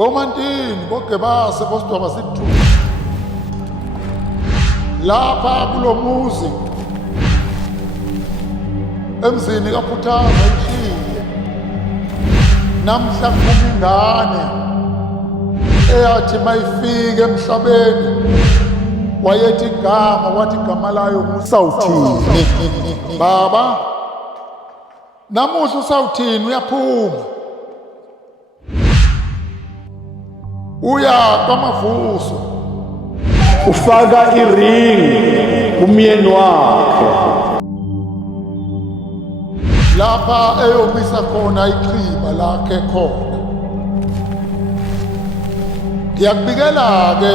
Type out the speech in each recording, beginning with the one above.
Bomantini, bogebase, bosidwaba sithu. Lapha kulomuzi emzini kaPhuthaza ishiye. Namhla kuphuma ingane eyathi mayifike emhlabeni wayethi igama, wathi igama layo nguSawuthini. Baba, namuhla uSawuthini uyaphuma uya kwaMavuso ufaka iringi kumyeni wakhe lapha eyomisa khona ichiba lakhe khona. Ngiyakubikela-ke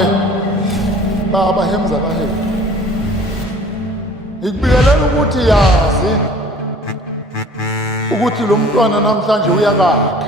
baba Hemza kaHemza, ngikubikelela ukuthi yazi ukuthi lo mntwana namhlanje uyakakhe.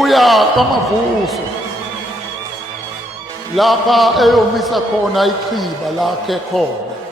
Uya kwaMavuso lapha eyomisa khona ichiba lakhe khona.